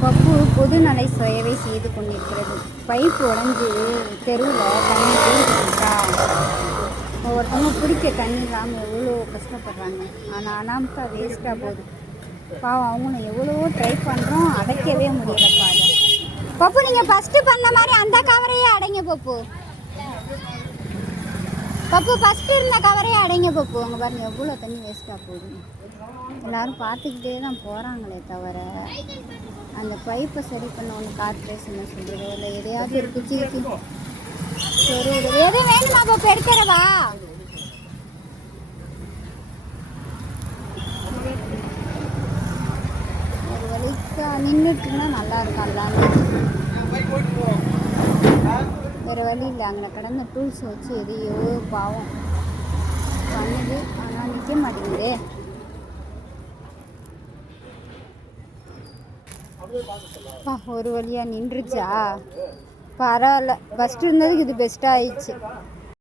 பப்பு பொதுநலை சேவை செய்து கொண்டிருக்கிறது. பைப் உடஞ்சி தெருவில் தண்ணி போயிருக்கா. ஒவ்வொருத்தவங்க குடிக்க தண்ணி இல்லாமல் எவ்வளோ கஷ்டப்படுறாங்க. ஆனால் அனாமக்கா வேஸ்ட்டாக போகுது. பாவம் அவங்களும் எவ்வளவோ ட்ரை பண்ணுறோம், அடைக்கவே முடியலப்பா. அதை பப்பு நீங்கள் ஃபஸ்ட்டு பண்ண மாதிரி அந்த கவரையே அடைங்க பப்பு. பப்பு ஃபஸ்ட்டு இருந்த கவரையே அடைங்க பப்பு. அங்கே பாருங்கள் எவ்வளோ தண்ணி வேஸ்ட்டாக போகுது. எல்லோரும் பார்த்துக்கிட்டே தான் போகிறாங்களே தவிர அந்த பைப்பை சரி பண்ண ஒன்று கார்பரேஷன் சொல்கிறது இல்லை எதையாவது ஒரு குச்சி சரி எது வேணுமா பப்பு எடுக்கிறவா? ஒரு வழிக்கா நின்றுட்டுனா நல்லா இருக்கான்லான்னு வேறு வழி இல்லை. அங்கே கடந்த டூல்ஸ் வச்சு எதையோ பாவம் பண்ணுது, ஆனால் நிற்க மாட்டேங்குதே. ஒரு வழியாக நின்றுச்சா? பரவாயில்ல, ஃபஸ்ட்டு இருந்ததுக்கு இது பெஸ்ட்டாக ஆயிடுச்சு.